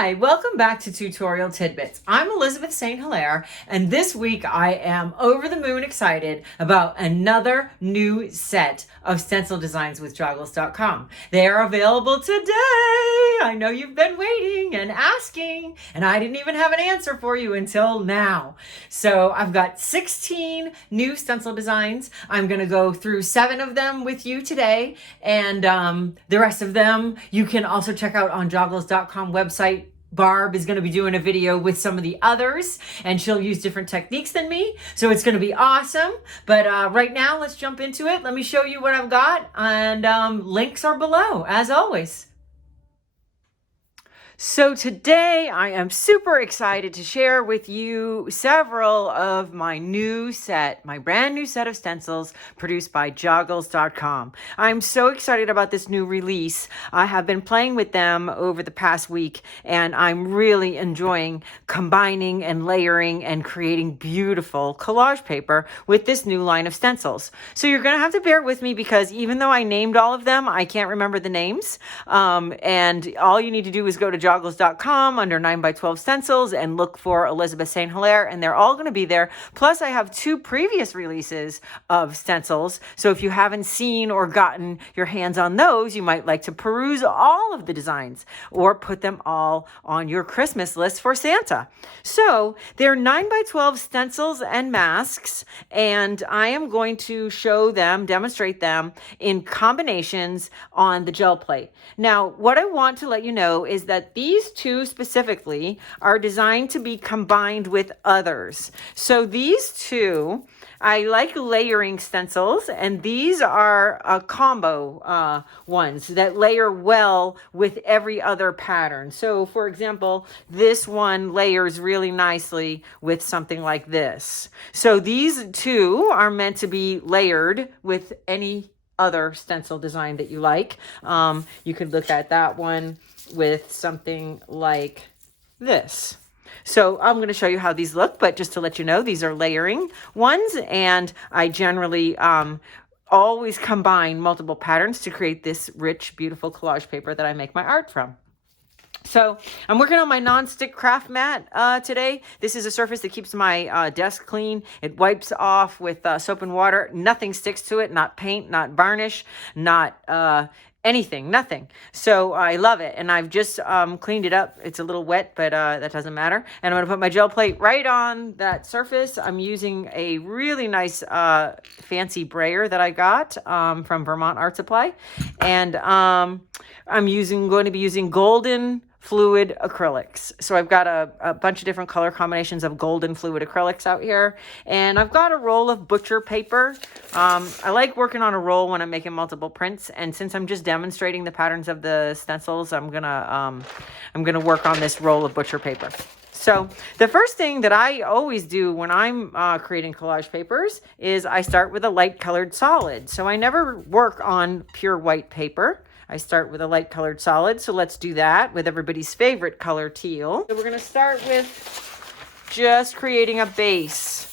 Hi, welcome back to Tutorial Tidbits. I'm Elizabeth St. Hilaire, and this week I am over the moon excited about another new set of stencil designs with joggles.com. They are available today. I know you've been waiting and asking, and I didn't even have an answer for you until now. So I've got 16 new stencil designs. I'm going to go through 7 of them with you today, and the rest of them you can also check out on joggles.com website. Barb is going to be doing a video with some of the others, and she'll use different techniques than me, so it's going to be awesome. But right now, let's jump into it. Let me show you what I've got, and links are below, as always. So today I am super excited to share with you several of my brand new set of stencils produced by joggles.com. I'm so excited about this new release. I have been playing with them over the past week, and I'm really enjoying combining and layering and creating beautiful collage paper with this new line of stencils. So you're going to have to bear with me because even though I named all of them, I can't remember the names. And all you need to do is go to joggles.com under 9x12 stencils and look for Elizabeth St. Hilaire, and they're all going to be there. Plus I have 2 previous releases of stencils, so if you haven't seen or gotten your hands on those, you might like to peruse all of the designs or put them all on your Christmas list for Santa. So they're 9x12 stencils and masks, and I am going to demonstrate them in combinations on the gel plate. Now, what I want to let you know is that these 2 specifically are designed to be combined with others. So these 2, I like layering stencils, and these are a combo ones that layer well with every other pattern. So for example, this one layers really nicely with something like this. So these 2 are meant to be layered with any other stencil design that you like. You could look at that one with something like this. So I'm going to show you how these look, but just to let you know, these are layering ones, and I generally always combine multiple patterns to create this rich, beautiful collage paper that I make my art from. So I'm working on my non-stick craft mat today. This is a surface that keeps my desk clean. It wipes off with soap and water. Nothing sticks to it, not paint, not varnish, not anything, nothing. So I love it, and I've just cleaned it up. It's a little wet, but that doesn't matter. And I'm going to put my gel plate right on that surface. I'm using a really nice fancy brayer that I got from Vermont Art Supply, and I'm going to be using golden fluid acrylics. So I've got a bunch of different color combinations of golden fluid acrylics out here, and I've got a roll of butcher paper. I like working on a roll when I'm making multiple prints, and since I'm just demonstrating the patterns of the stencils, I'm gonna work on this roll of butcher paper. So the first thing that I always do when I'm creating collage papers is I start with a light colored solid. So I never work on pure white paper. I start with a light colored solid. So let's do that with everybody's favorite color, teal. So we're going to start with just creating a base.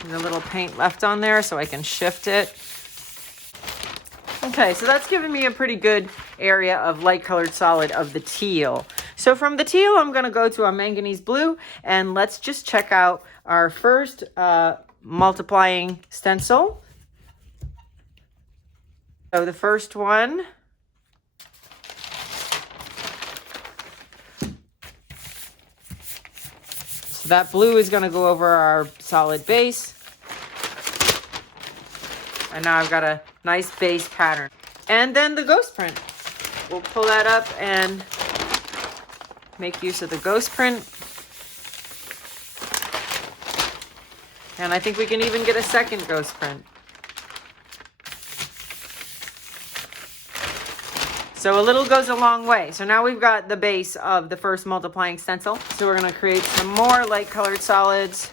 There's a little paint left on there so I can shift it. Okay, so that's giving me a pretty good area of light colored solid of the teal. So from the teal, I'm going to go to a manganese blue, and let's just check out our first multiplying stencil. So the first one, so that blue is going to go over our solid base. And now I've got a nice base pattern. And then the ghost print. We'll pull that up and make use of the ghost print. And I think we can even get a second ghost print. So a little goes a long way. So now we've got the base of the first multiplying stencil. So we're going to create some more light colored solids.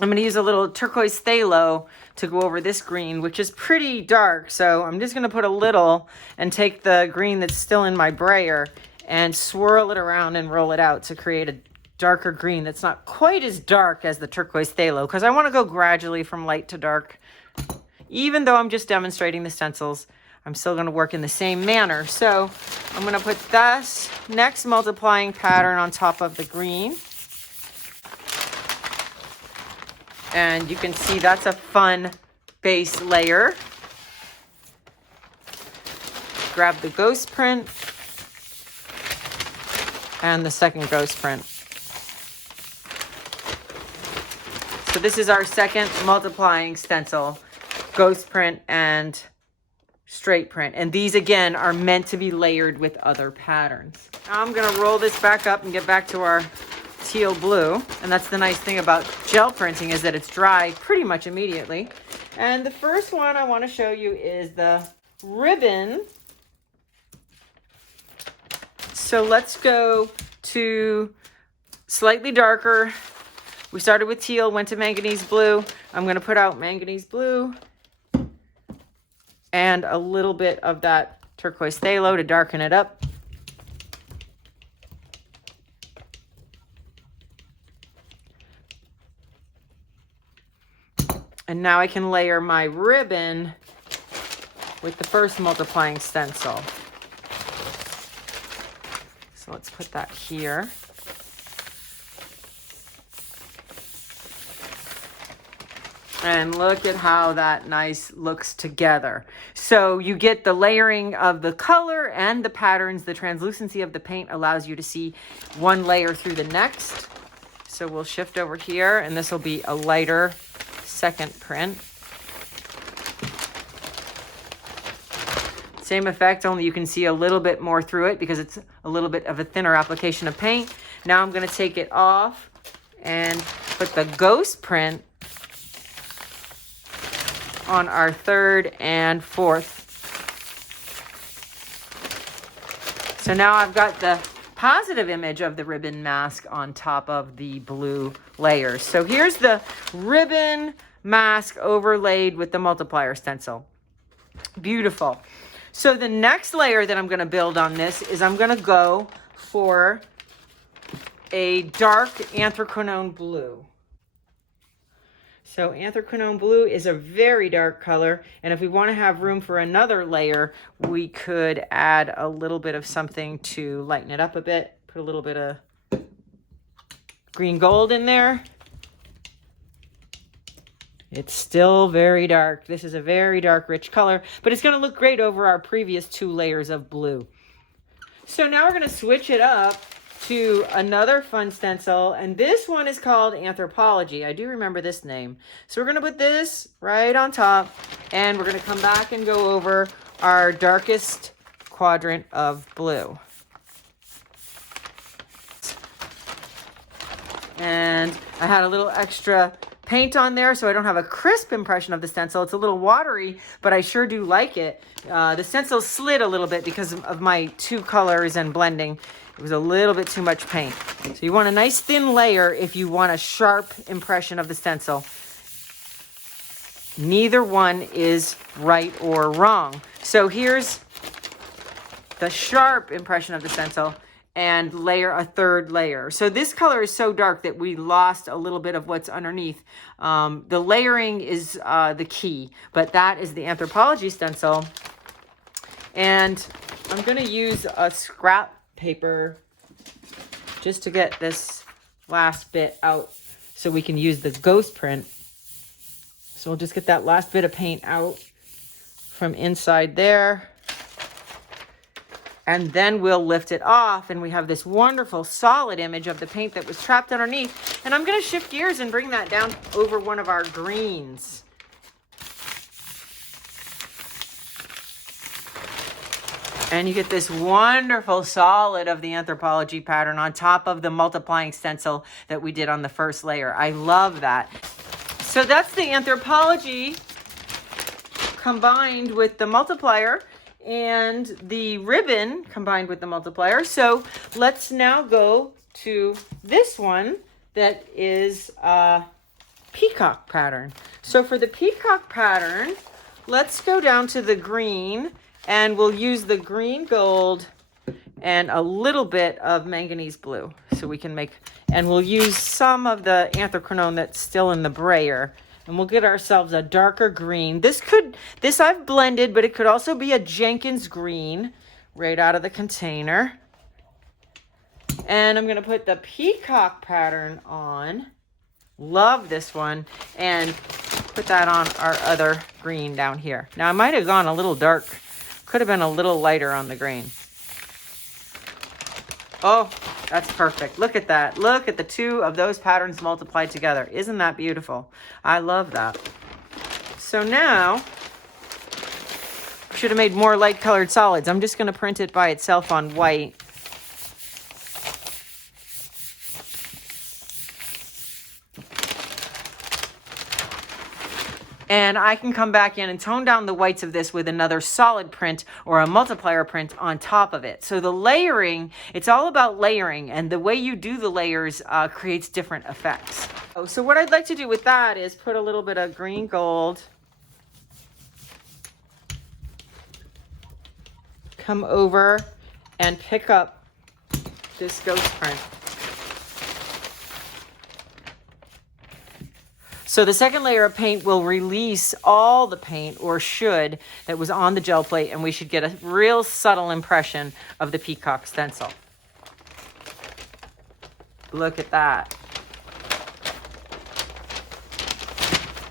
I'm going to use a little turquoise phthalo to go over this green, which is pretty dark. So I'm just going to put a little and take the green that's still in my brayer and swirl it around and roll it out to create a darker green that's not quite as dark as the turquoise phthalo, because I want to go gradually from light to dark. even though I'm just demonstrating the stencils, I'm still going to work in the same manner. So I'm going to put this next multiplying pattern on top of the green. And you can see that's a fun base layer. Grab the ghost print and the second ghost print. So this is our second multiplying stencil, ghost print and straight print. And these again are meant to be layered with other patterns. I'm gonna roll this back up and get back to our teal blue. And that's the nice thing about gel printing, is that it's dry pretty much immediately. And the first one I wanna show you is the ribbon. So let's go to slightly darker. We started with teal, went to manganese blue. I'm gonna put out manganese blue and a little bit of that turquoise phthalo to darken it up. And now I can layer my ribbon with the first multiplying stencil. So let's put that here. And look at how that nice looks together. So you get the layering of the color and the patterns. The translucency of the paint allows you to see one layer through the next. So we'll shift over here, and this will be a lighter second print. Same effect, only you can see a little bit more through it because it's a little bit of a thinner application of paint. Now I'm going to take it off and put the ghost print on our third and fourth. So now I've got the positive image of the ribbon mask on top of the blue layers. So here's the ribbon mask overlaid with the multiplier stencil. Beautiful. So the next layer that I'm going to build on this is I'm going to go for a dark anthracnone blue. So anthracnone blue is a very dark color, and if we want to have room for another layer, we could add a little bit of something to lighten it up a bit. Put a little bit of green gold in there. It's still very dark. This is a very dark, rich color, but it's going to look great over our previous 2 layers of blue. So now we're going to switch it up to another fun stencil, and this one is called Anthropology. I do remember this name. So we're going to put this right on top, and we're going to come back and go over our darkest quadrant of blue. And I had a little extra paint on there, so I don't have a crisp impression of the stencil. It's a little watery, but I sure do like it. The stencil slid a little bit because of my 2 colors and blending. It was a little bit too much paint. So you want a nice thin layer if you want a sharp impression of the stencil. Neither one is right or wrong. So here's the sharp impression of the stencil, and layer a third layer. So this color is so dark that we lost a little bit of what's underneath. The layering is the key, but that is the Anthropology stencil. And I'm going to use a scrap paper just to get this last bit out so we can use the ghost print. So we'll just get that last bit of paint out from inside there. And then we'll lift it off, and we have this wonderful solid image of the paint that was trapped underneath. And I'm going to shift gears and bring that down over one of our greens. And you get this wonderful solid of the Anthropology pattern on top of the multiplying stencil that we did on the first layer. I love that. So that's the Anthropology combined with the multiplier, and the ribbon combined with the multiplier. So let's now go to this one that is a peacock pattern. So for the peacock pattern, let's go down to the green, and we'll use the green gold and a little bit of manganese blue. So we can make, and we'll use some of the anthracnone that's still in the brayer, and And we'll get ourselves a darker green. This I've blended, but it could also be a Jenkins green right out of the container. And I'm gonna put the Peacock pattern on. Love this one. And put that on our other green down here. Now I might have gone a little dark. Could have been a little lighter on the green. Oh, that's perfect. Look at that. Look at the two of those patterns multiplied together. Isn't that beautiful? I love that. So now, should have made more light colored solids. I'm just going to print it by itself on white. And I can come back in and tone down the whites of this with another solid print or a multiplier print on top of it. So the layering, it's all about layering, and the way you do the layers creates different effects. So what I'd like to do with that is put a little bit of green gold. Come over and pick up this ghost print. So the second layer of paint will release all the paint, or should, that was on the gel plate, and we should get a real subtle impression of the Peacock stencil. Look at that.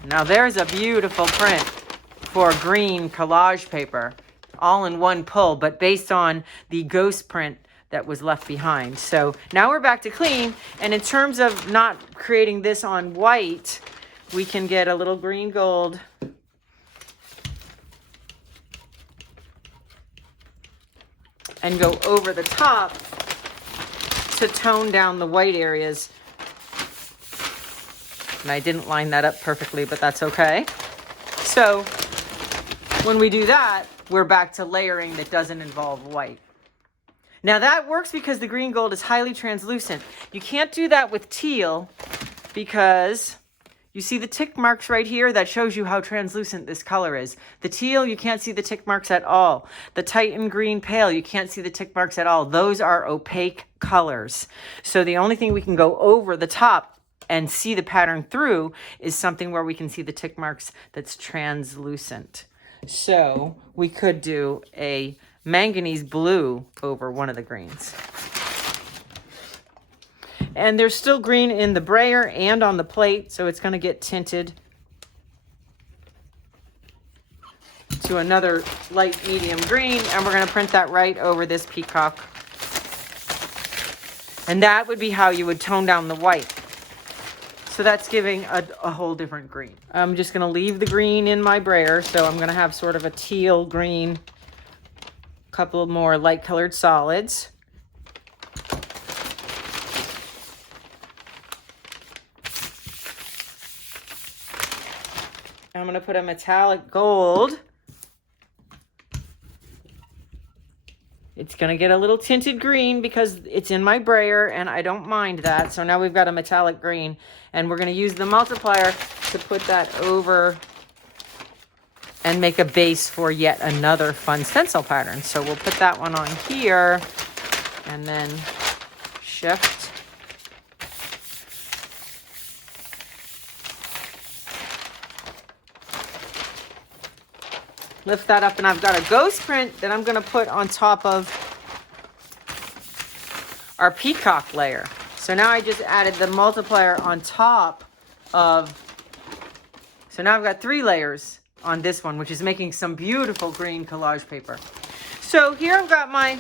Now there's a beautiful print for green collage paper, all in one pull, but based on the ghost print that was left behind. So now we're back to clean, and in terms of not creating this on white, we can get a little green gold and go over the top to tone down the white areas. And I didn't line that up perfectly, but that's okay. So when we do that, we're back to layering that doesn't involve white. Now that works because the green gold is highly translucent. You can't do that with teal because you see the tick marks right here? That shows you how translucent this color is. The teal, you can't see the tick marks at all. The Titan green pale, you can't see the tick marks at all. Those are opaque colors. So the only thing we can go over the top and see the pattern through is something where we can see the tick marks that's translucent. So we could do a manganese blue over one of the greens. And there's still green in the brayer and on the plate, so it's going to get tinted to another light medium green, and we're going to print that right over this Peacock. And that would be how you would tone down the white. So that's giving a whole different green. I'm just going to leave the green in my brayer, so I'm going to have sort of a teal green, couple more light colored solids. I'm going to put a metallic gold. It's going to get a little tinted green because it's in my brayer, and I don't mind that. So now we've got a metallic green, and we're going to use the multiplier to put that over and make a base for yet another fun stencil pattern. So we'll put that one on here and then shift. Lift that up, and I've got a ghost print that I'm going to put on top of our Peacock layer. So now I just added the multiplier on top of, so now I've got 3 layers on this one, which is making some beautiful green collage paper. So here I've got my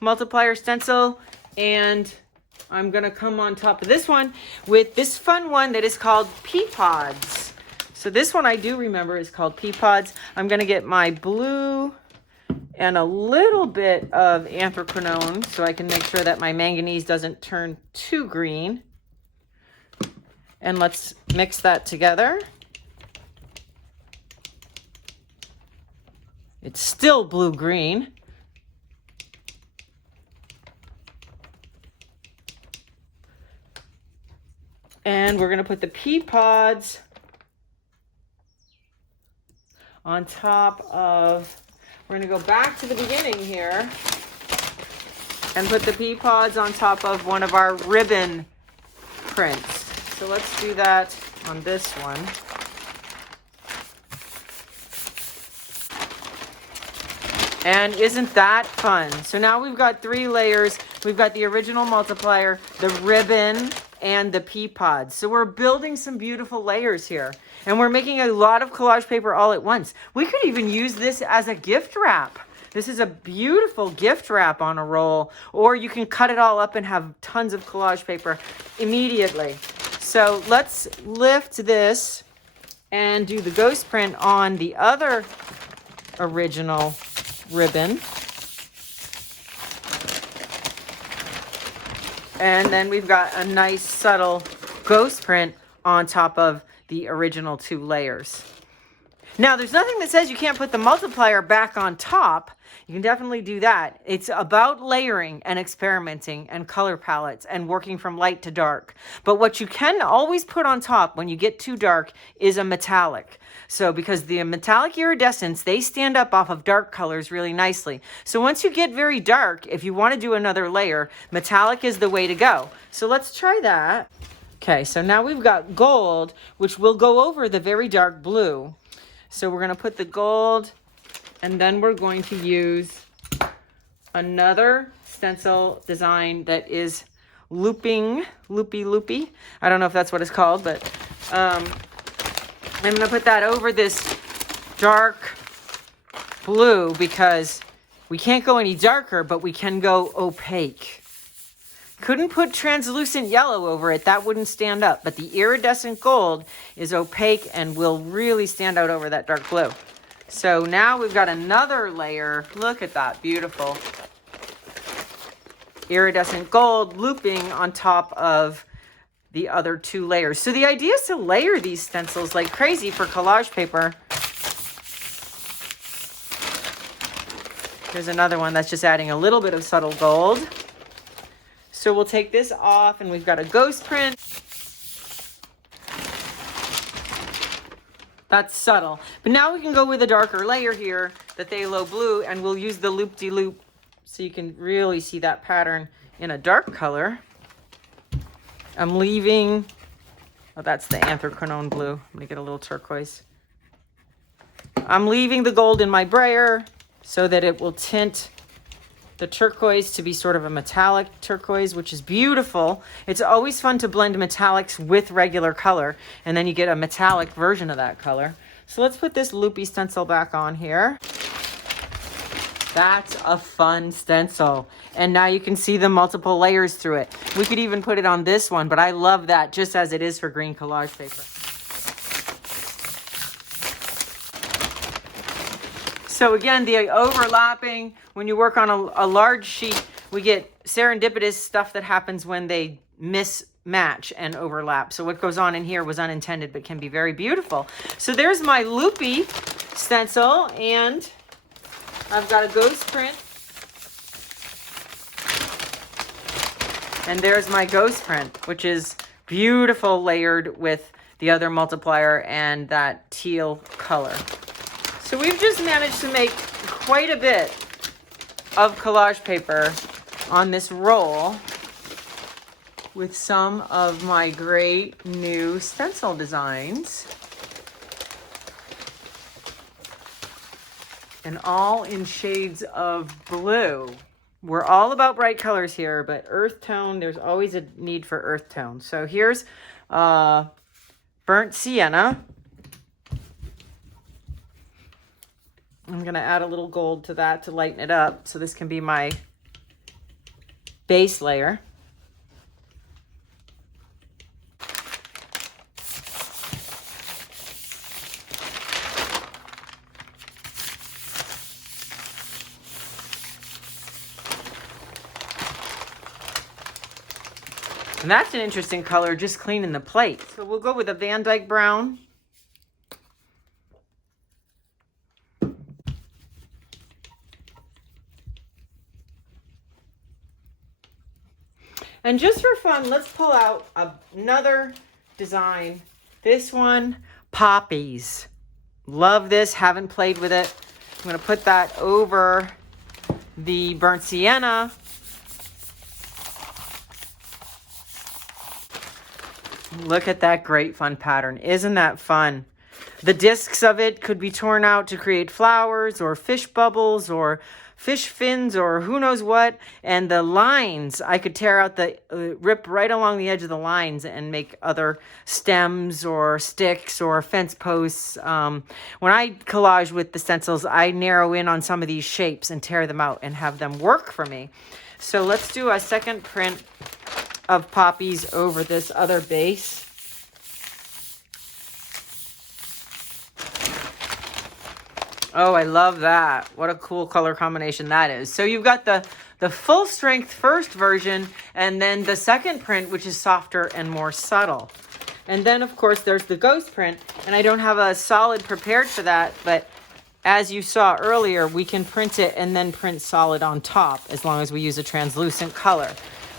multiplier stencil, and I'm going to come on top of this one with this fun one that is called Peapods. So this one I do remember is called Peapods. I'm going to get my blue and a little bit of anthraquinone so I can make sure that my manganese doesn't turn too green. And let's mix that together. It's still blue-green. And we're going to put the Peapods on top of, we're going to go back to the beginning here and put the Peapods on top of one of our ribbon prints. So let's do that on this one. And isn't that fun? So now we've got 3 layers. We've got the original multiplier, the ribbon, and the Peapods. So we're building some beautiful layers here. And we're making a lot of collage paper all at once. We could even use this as a gift wrap. This is a beautiful gift wrap on a roll. Or you can cut it all up and have tons of collage paper immediately. So let's lift this and do the ghost print on the other original ribbon. And then we've got a nice subtle ghost print on top of the original 2 layers. Now, there's nothing that says you can't put the multiplier back on top. You can definitely do that. It's about layering and experimenting and color palettes and working from light to dark. But what you can always put on top when you get too dark is a metallic. So because the metallic iridescents, they stand up off of dark colors really nicely. So once you get very dark, if you want to do another layer, metallic is the way to go. So let's try that. Okay, so now we've got gold, which will go over the very dark blue. So we're going to put the gold, and then we're going to use another stencil design that is loopy. I don't know if that's what it's called, but I'm going to put that over this dark blue because we can't go any darker, but we can go opaque. Couldn't put translucent yellow over it. That wouldn't stand up. But the iridescent gold is opaque and will really stand out over that dark blue. So now we've got another layer. Look at that. Beautiful. Iridescent gold looping on top of the other 2 layers. So the idea is to layer these stencils like crazy for collage paper. Here's another one that's just adding a little bit of subtle gold. So we'll take this off and we've got a ghost print. That's subtle. But now we can go with a darker layer here, the phthalo blue, and we'll use the loop-de-loop so you can really see that pattern in a dark color. I'm leaving, oh, that's the anthracnone blue. I'm gonna get a little turquoise. I'm leaving the gold in my brayer so that it will tint the turquoise to be sort of a metallic turquoise, which is beautiful. It's always fun to blend metallics with regular color, and then you get a metallic version of that color. So let's put this loopy stencil back on here. That's a fun stencil. And now you can see the multiple layers through it. We could even put it on this one, but I love that just as it is for green collage paper. So again, the overlapping, when you work on a large sheet, we get serendipitous stuff that happens when they mismatch and overlap. So what goes on in here was unintended, but can be very beautiful. So there's my loopy stencil, and I've got a ghost print. And there's my ghost print, which is beautiful layered with the other multiplier and that teal color. So we've just managed to make quite a bit of collage paper on this roll with some of my great new stencil designs. And all in shades of blue. We're all about bright colors here, but earth tone, there's always a need for earth tone. So here's burnt sienna. I'm going to add a little gold to that to lighten it up. So this can be my base layer. And that's an interesting color, just cleaning the plate. So we'll go with a Van Dyke brown. And just for fun, let's pull out another design. This one, poppies. Love this, haven't played with it. I'm gonna put that over the burnt sienna. Look at that great fun pattern. Isn't that fun? The discs of it could be torn out to create flowers or fish bubbles or fish fins or who knows what. And the lines, I could tear out the, rip right along the edge of the lines and make other stems or sticks or fence posts. When I collage with the stencils, I narrow in on some of these shapes and tear them out and have them work for me. So let's do a second print of poppies over this other base. Oh, I love that. What a cool color combination that is. So you've got the full strength first version and then the second print, which is softer and more subtle. And then of course there's the ghost print, and I don't have a solid prepared for that, but as you saw earlier, we can print it and then print solid on top as long as we use a translucent color.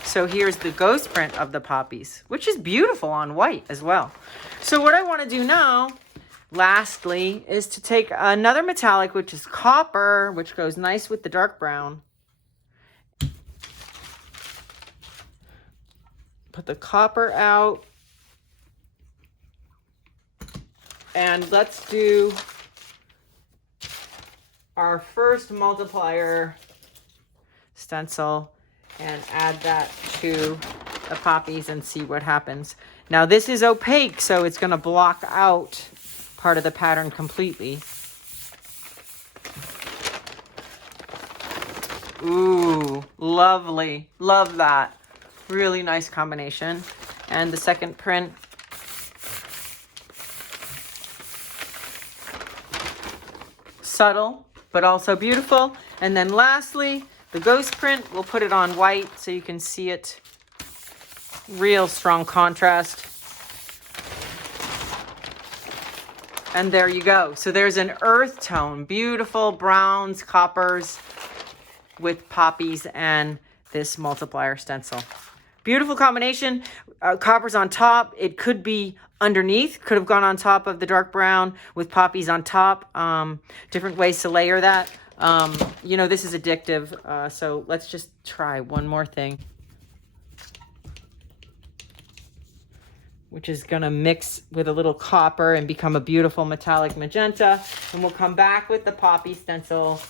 So here's the ghost print of the poppies, which is beautiful on white as well. So what I want to do now, lastly, is to take another metallic, which is copper, which goes nice with the dark brown. Put the copper out. And let's do our first multiplier stencil and add that to the poppies and see what happens. Now this is opaque, so it's going to block out part of the pattern completely. Ooh, lovely. Love that. Really nice combination. And the second print. Subtle, but also beautiful. And then lastly, the ghost print, we'll put it on white so you can see it. Real strong contrast. And there you go. So there's an earth tone, beautiful browns, coppers with poppies and this multiplier stencil. Beautiful combination. Coppers on top. It could be underneath, could have gone on top of the dark brown with poppies on top. Different ways to layer that. You know, this is addictive. So let's just try one more thing, which is going to mix with a little copper and become a beautiful metallic magenta. And we'll come back with the poppy stencil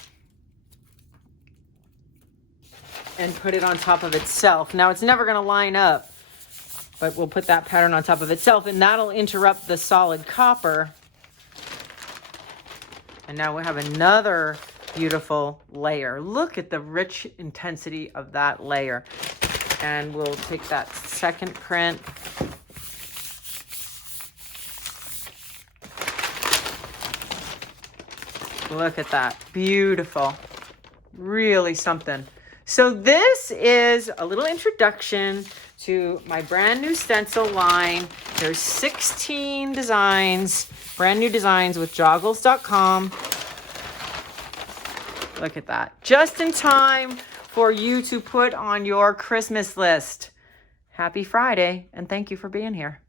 and put it on top of itself. Now it's never going to line up, but we'll put that pattern on top of itself, and that'll interrupt the solid copper. And now we have another beautiful layer. Look at the rich intensity of that layer. And we'll take that second print. Look at that. Beautiful. Really something. So this is a little introduction to my brand new stencil line. There's 16 designs, brand new designs with joggles.com. Look at that. Just in time for you to put on your Christmas list. Happy Friday, and thank you for being here.